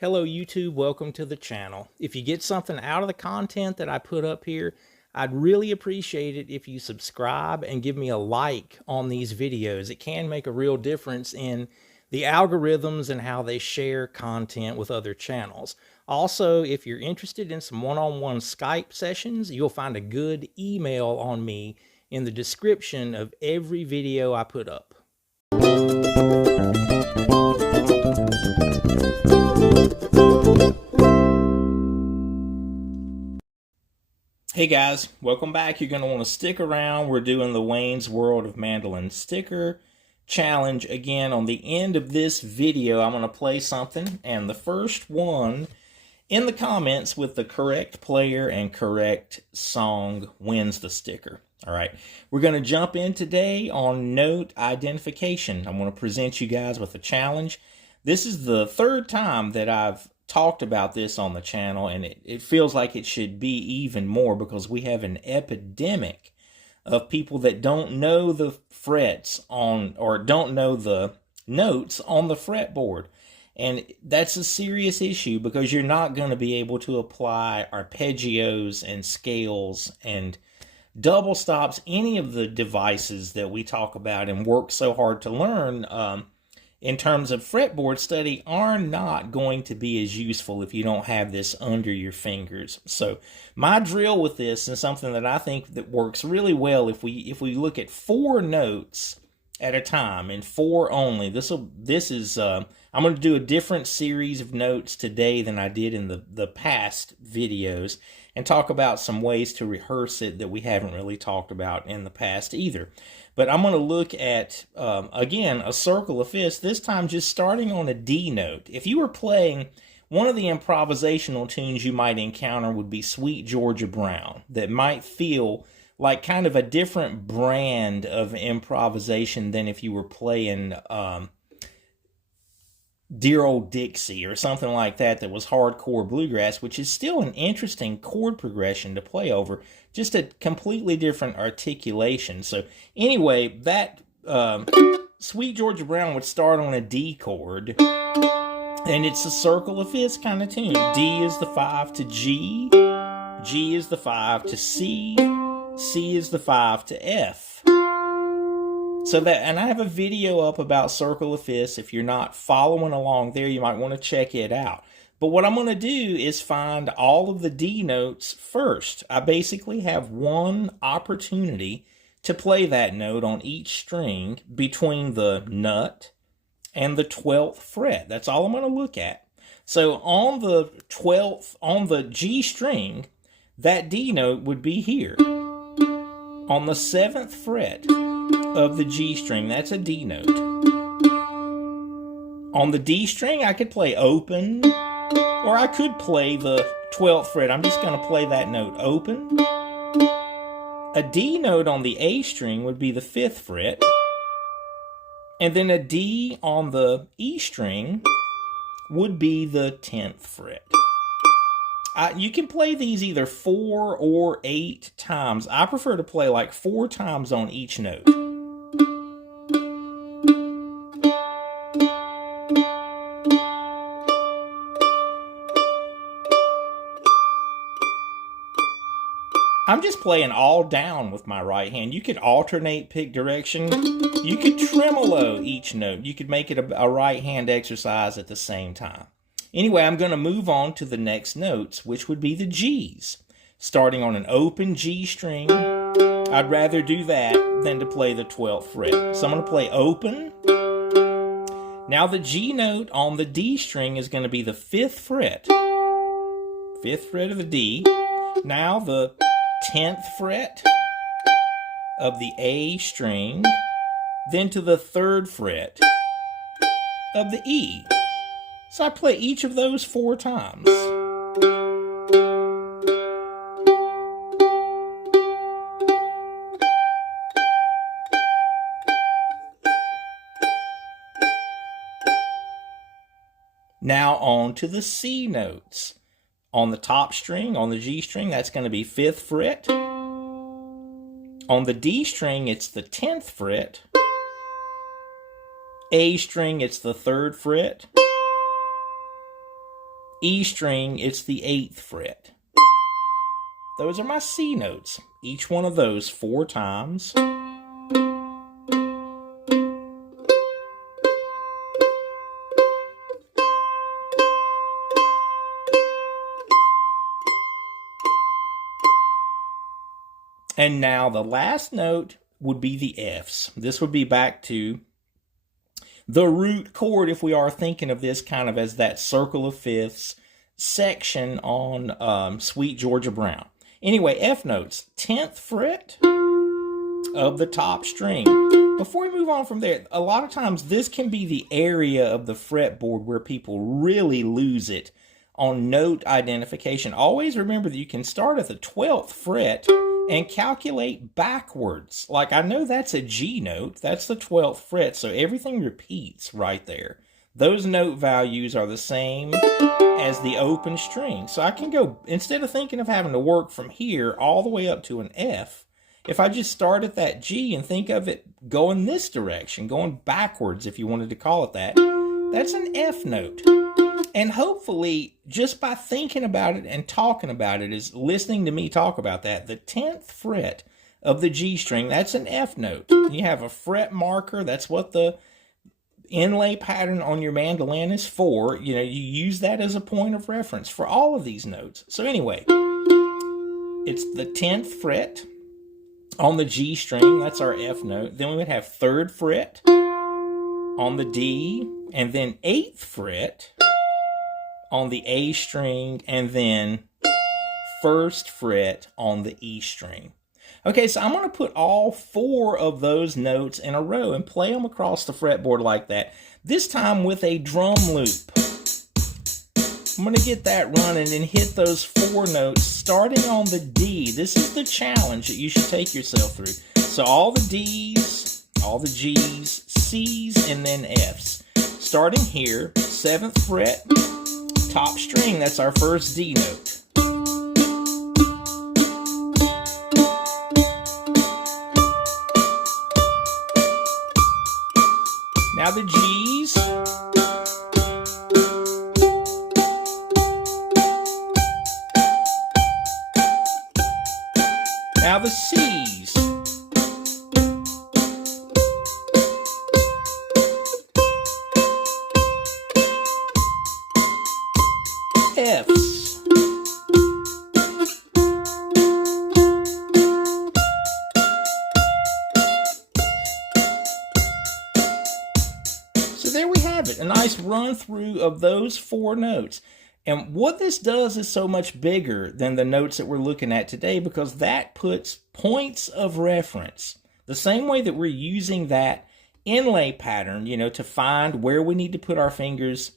Hello YouTube, welcome to the channel. If you get something out of the content that I put up here, I'd really appreciate it if you subscribe and give me a like on these videos. It can make a real difference in the algorithms and how they share content with other channels. Also, if you're interested in some one-on-one Skype sessions, you'll find a good email on me in the description of every video I put up. Hey guys, welcome back. You're going to want to stick around. We're doing the Wayne's World of Mandolin sticker challenge again. On the end of this video, I'm going to play something, and the first one in the comments with the correct player and correct song wins the sticker. All right, we're going to jump in today on note identification. I'm going to present you guys with a challenge. This is the third time that I've talked about this on the channel, and it feels like it should be even more because we have an epidemic of people that don't know the frets on, or don't know the notes on the fretboard. And that's a serious issue because you're not going to be able to apply arpeggios and scales and double stops, any of the devices that we talk about and work so hard to learn in terms of fretboard study are not going to be as useful if you don't have this under your fingers. So my drill with this is something that I think that works really well if we look at 4 notes at a time, and 4 only. I'm going to do a different series of notes today than I did in the past videos, and talk about some ways to rehearse it that we haven't really talked about in the past either. But I'm going to look at, again, a circle of fifths, this time just starting on a D note. If you were playing, one of the improvisational tunes you might encounter would be Sweet Georgia Brown, that might feel like kind of a different brand of improvisation than if you were playing Dear Old Dixie or something like that was hardcore bluegrass, which is still an interesting chord progression to play over, just a completely different articulation. So anyway, that Sweet Georgia Brown would start on a D chord, and it's a circle of fifths kind of tune. D is the 5 to G, G is the 5 to C, C is the 5 to F. So that, and I have a video up about circle of fifths. If you're not following along there, you might want to check it out. But what I'm going to do is find all of the D notes first. I basically have one opportunity to play that note on each string between the nut and the 12th fret. That's all I'm going to look at. So on the 12th, on the G string, that D note would be here. On the 7th fret of the G string, that's a D note. On the D string, I could play open, or I could play the 12th fret. I'm just going to play that note open. A D note on the A string would be the 5th fret, and then a D on the E string would be the 10th fret. You can play these either 4 or 8 times. I prefer to play like 4 times on each note. I'm just playing all down with my right hand. You could alternate pick direction. You could tremolo each note. You could make it a right hand exercise at the same time. Anyway, I'm going to move on to the next notes, which would be the G's. Starting on an open G string, I'd rather do that than to play the 12th fret. So I'm going to play open. Now the G note on the D string is going to be the 5th fret. 5th fret of the D. Now the 10th fret of the A string, then to the 3rd fret of the E. So I play each of those 4 times. Now on to the C notes. On the top string, on the G string, that's going to be 5th fret. On the D string, it's the 10th fret. A string, it's the 3rd fret. E string, it's the 8th fret. Those are my C notes. Each one of those 4 times. And now the last note would be the Fs. This would be back to the root chord if we are thinking of this kind of as that circle of fifths section on Sweet Georgia Brown. Anyway, F notes, 10th fret of the top string. Before we move on from there, a lot of times this can be the area of the fretboard where people really lose it on note identification. Always remember that you can start at the 12th fret and calculate backwards. Like, I know that's a G note. That's the 12th fret, so everything repeats right there. Those note values are the same as the open string. So I can go, instead of thinking of having to work from here all the way up to an F, if I just start at that G and think of it going this direction, going backwards if you wanted to call it that, that's an F note. And hopefully, just by thinking about it and talking about it, is listening to me talk about that, the 10th fret of the G string, that's an F note. You have a fret marker, that's what the inlay pattern on your mandolin is for. You know, you use that as a point of reference for all of these notes. So anyway, it's the 10th fret on the G string, that's our F note. Then we would have 3rd fret on the D, and then 8th fret on the A string, and then 1st fret on the E string. Okay, so I'm going to put all 4 of those notes in a row and play them across the fretboard like that. This time with a drum loop. I'm going to get that running and hit those 4 notes starting on the D. This is the challenge that you should take yourself through. So all the Ds, all the Gs, Cs, and then Fs. Starting here, 7th fret, top string, that's our first D note. Now the Gs. Now the Cs. Fs. So there we have it, a nice run through of those 4 notes. And what this does is so much bigger than the notes that we're looking at today, because that puts points of reference. The same way that we're using that inlay pattern, you know, to find where we need to put our fingers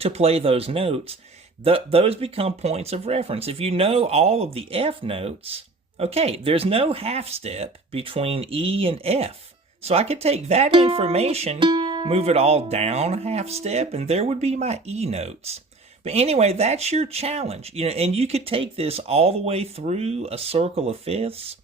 to play those notes, those become points of reference. If you know all of the F notes, okay, there's no half step between E and F. So I could take that information, move it all down a half step, and there would be my E notes. But anyway, that's your challenge. You know, and you could take this all the way through a circle of fifths,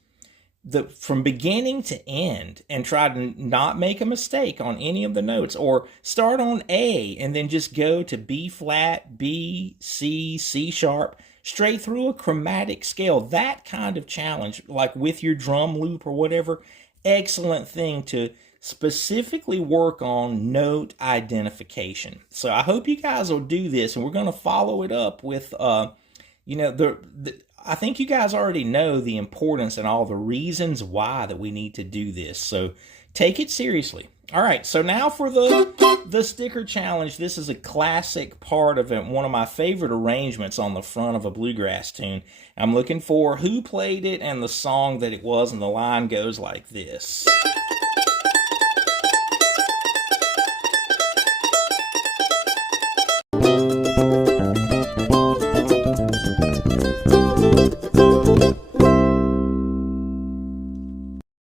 from beginning to end, and try to not make a mistake on any of the notes, or start on A and then just go to B flat, B, C, C sharp, straight through a chromatic scale. That kind of challenge, like with your drum loop or whatever, excellent thing to specifically work on note identification. So I hope you guys will do this, and we're going to follow it up with, you know, I think you guys already know the importance and all the reasons why that we need to do this. So take it seriously. All right, so now for the sticker challenge. This is a classic part of it, one of my favorite arrangements on the front of a bluegrass tune. I'm looking for who played it and the song that it was, and the line goes like this.